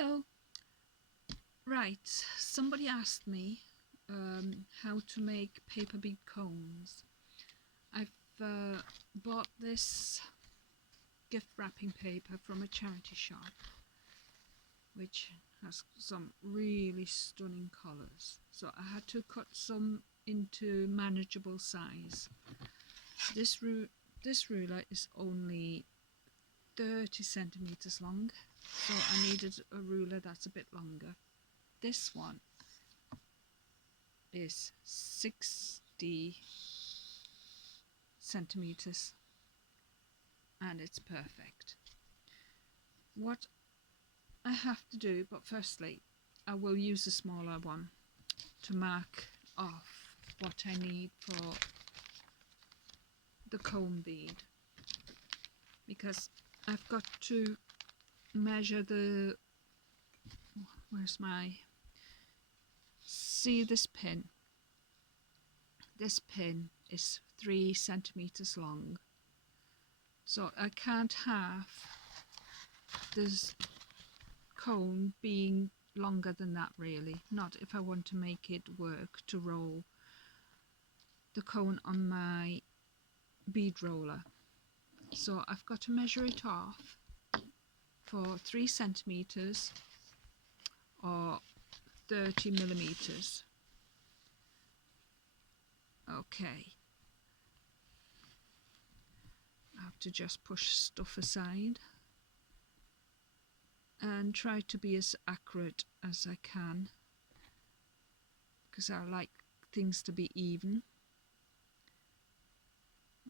Hello. Right, somebody asked me how to make paper bead cones. I've bought this gift wrapping paper from a charity shop, which has some really stunning colours. So I had to cut some into manageable size. This ruler is only 30 centimeters long, so I needed a ruler that's a bit longer. This one is 60 centimeters and it's perfect. What I have to do, but firstly I will use a smaller one to mark off what I need for the cone bead, because I've got to measure the, where's my, see this pin? This pin is 3 centimeters long, so I can't have this cone being longer than that, really, not if I want to make it work to roll the cone on my bead roller. So I've got to measure it off for 3 centimeters or 30 millimeters. Okay, I have to just push stuff aside and try to be as accurate as I can, because I like things to be even.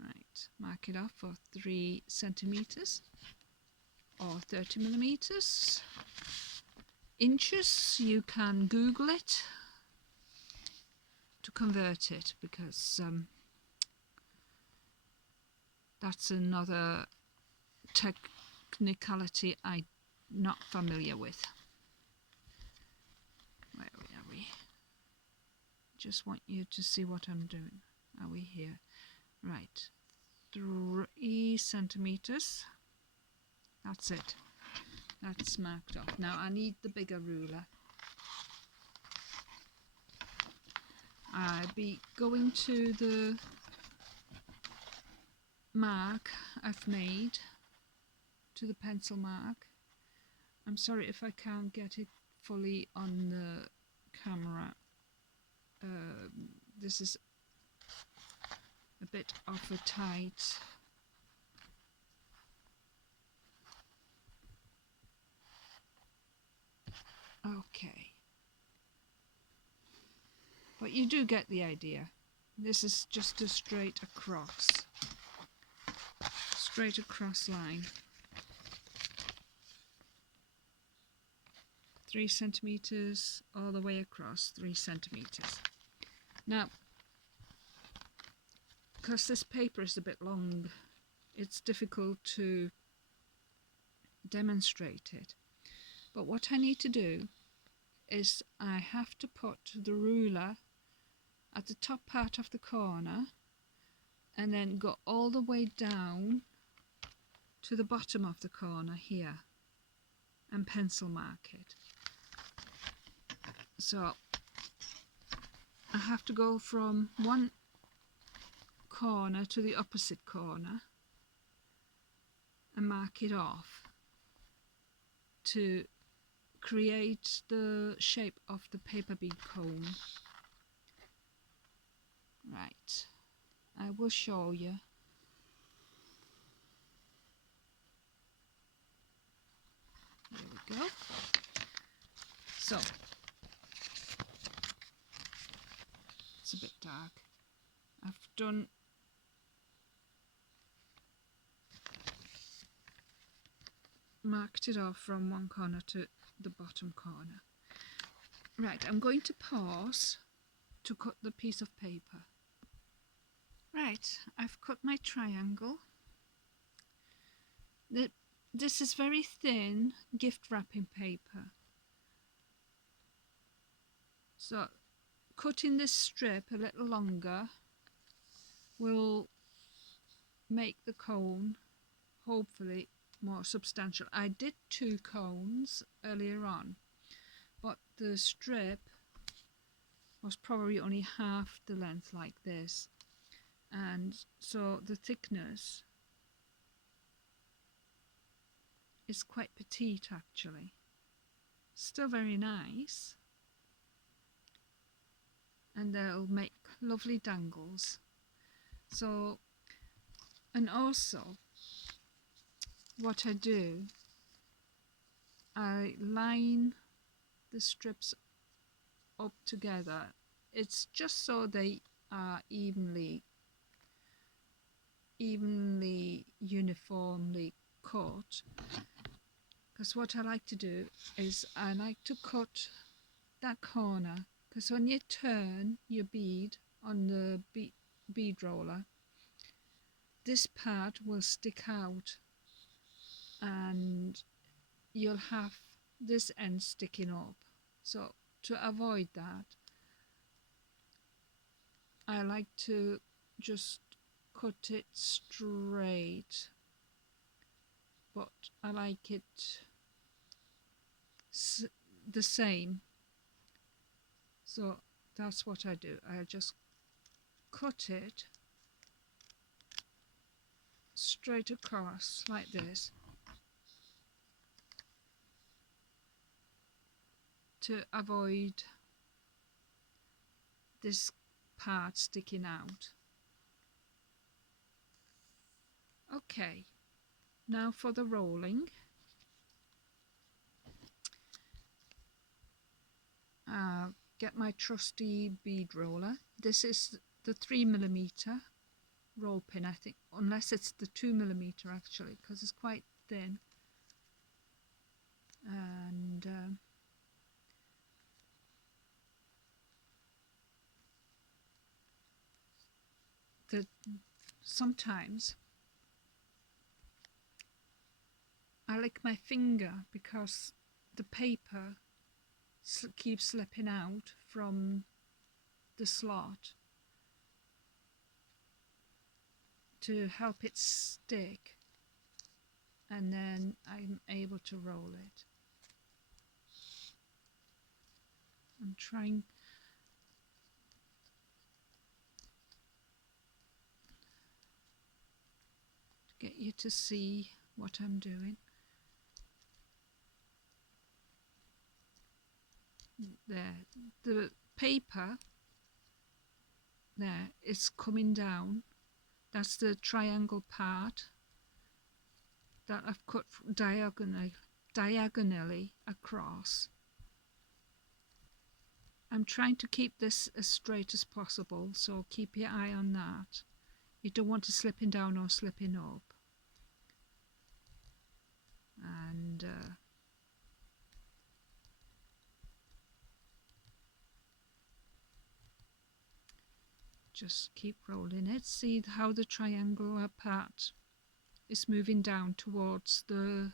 Right, mark it off for 3 centimeters or 30 millimeters. Inches, you can Google it to convert it, because that's another technicality I'm not familiar with. Where are we? Just want you to see what I'm doing. Are we here? Right, 3 centimeters. That's it. That's marked off. Now I need the bigger ruler. I'll be going to the mark I've made, to the pencil mark. I'm sorry if I can't get it fully on the camera. This is a bit of a tight okay, but you do get the idea. This is just a straight across line. 3 centimeters all the way across, 3 centimeters. Now, because this paper is a bit long, it's difficult to demonstrate it. But what I need to do is I have to put the ruler at the top part of the corner and then go all the way down to the bottom of the corner here and pencil mark it. So I have to go from one corner to the opposite corner and mark it off to create the shape of the paper bead cone. Right, I will show you. There we go. So it's a bit dark. I've marked it off from one corner to the bottom corner. Right, I'm going to pause to cut the piece of paper. Right, I've cut my triangle. This is very thin gift wrapping paper. So cutting this strip a little longer will make the cone hopefully more substantial. I did 2 cones earlier on, but the strip was probably only half the length like this, and so the thickness is quite petite actually. Still very nice, and they'll make lovely dangles. So, and also what I do, I line the strips up together. It's just so they are uniformly cut, because what I like to do is I like to cut that corner, because when you turn your bead on the bead roller, this part will stick out and you'll have this end sticking up. So to avoid that, I like to just cut it straight, but I like it the same. So that's what I do. I just cut it straight across like this to avoid this part sticking out. Okay, now for the rolling. I'll get my trusty bead roller. This is the 3mm roll pin, I think, unless it's the 2mm actually, because it's quite thin. And sometimes I lick my finger because the paper keeps slipping out from the slot, to help it stick, and then I'm able to roll it. I'm trying to get you to see what I'm doing. There, the paper there is coming down. That's the triangle part that I've cut diagonally across. I'm trying to keep this as straight as possible, so keep your eye on that. You don't want it slipping down or slipping up. And just keep rolling it. See how the triangular part is moving down towards the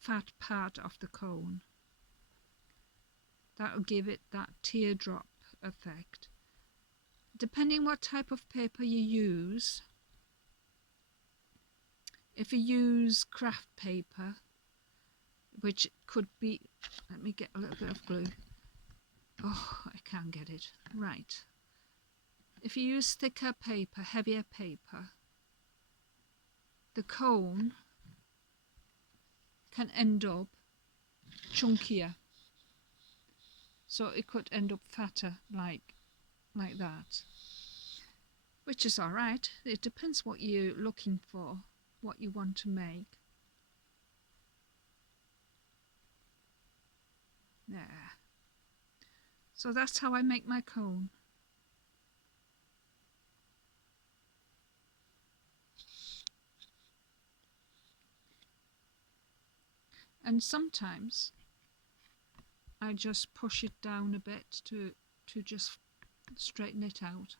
fat part of the cone. That'll give it that teardrop effect. Depending what type of paper you use, if you use craft paper, which could be, let me get a little bit of glue. Oh, I can't get it. Right. If you use thicker paper, heavier paper, the cone can end up chunkier. So it could end up fatter like that. Which is alright. It depends what you're looking for, what you want to make. There. So that's how I make my cone. And sometimes I just push it down a bit to just straighten it out.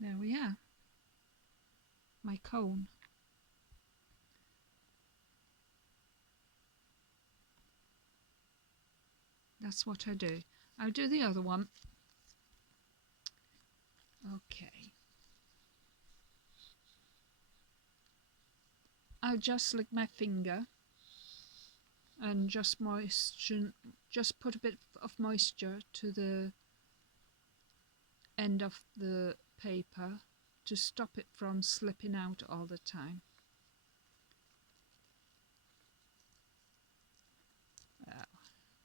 There we are. My cone. That's what I do. I'll do the other one. Okay. I'll just lick my finger and just put a bit of moisture to the end of the paper to stop it from slipping out all the time.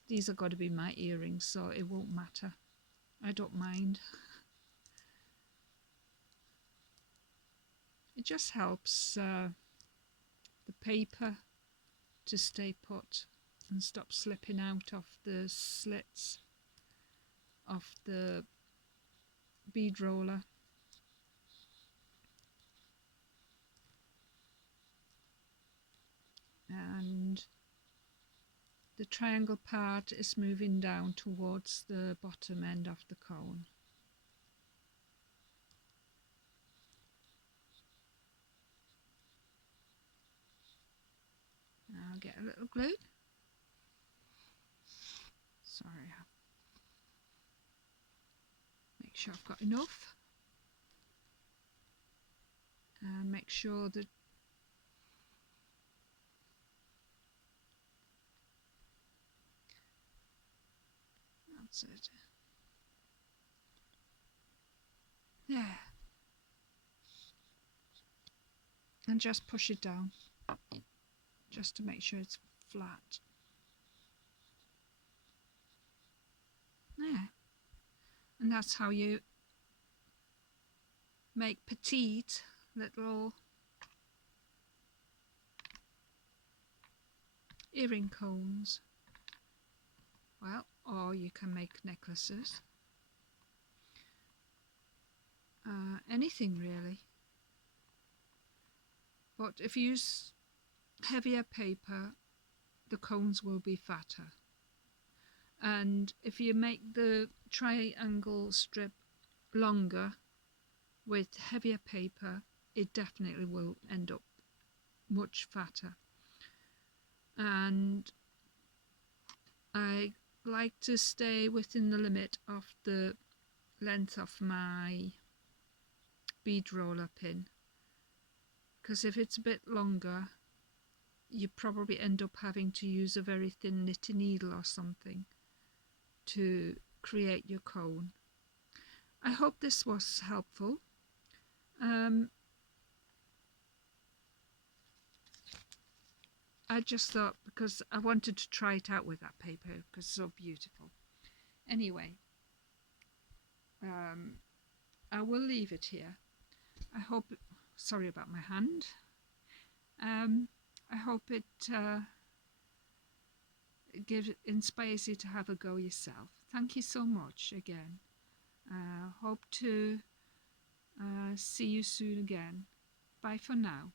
These are got to be my earrings, so it won't matter. I don't mind. It just helps the paper to stay put and stop slipping out of the slits of the bead roller. And the triangle part is moving down towards the bottom end of the cone. Now I'll get a little glue. Sorry. Make sure I've got enough. And make sure that that's it. There. And just push it down, just to make sure it's flat. There. And that's how you make petite little earring cones. Well, or you can make necklaces. Anything really. But if you use heavier paper, the cones will be fatter. And if you make the triangle strip longer with heavier paper, it definitely will end up much fatter. And I like to stay within the limit of the length of my bead roller pin, because if it's a bit longer, you probably end up having to use a very thin knitting needle or something to create your cone. I hope this was helpful. I just thought, because I wanted to try it out with that paper because it's so beautiful. Anyway, I will leave it here. I hope, sorry about my hand. I hope it inspires you to have a go yourself. Thank you so much again. Hope to see you soon again. Bye for now.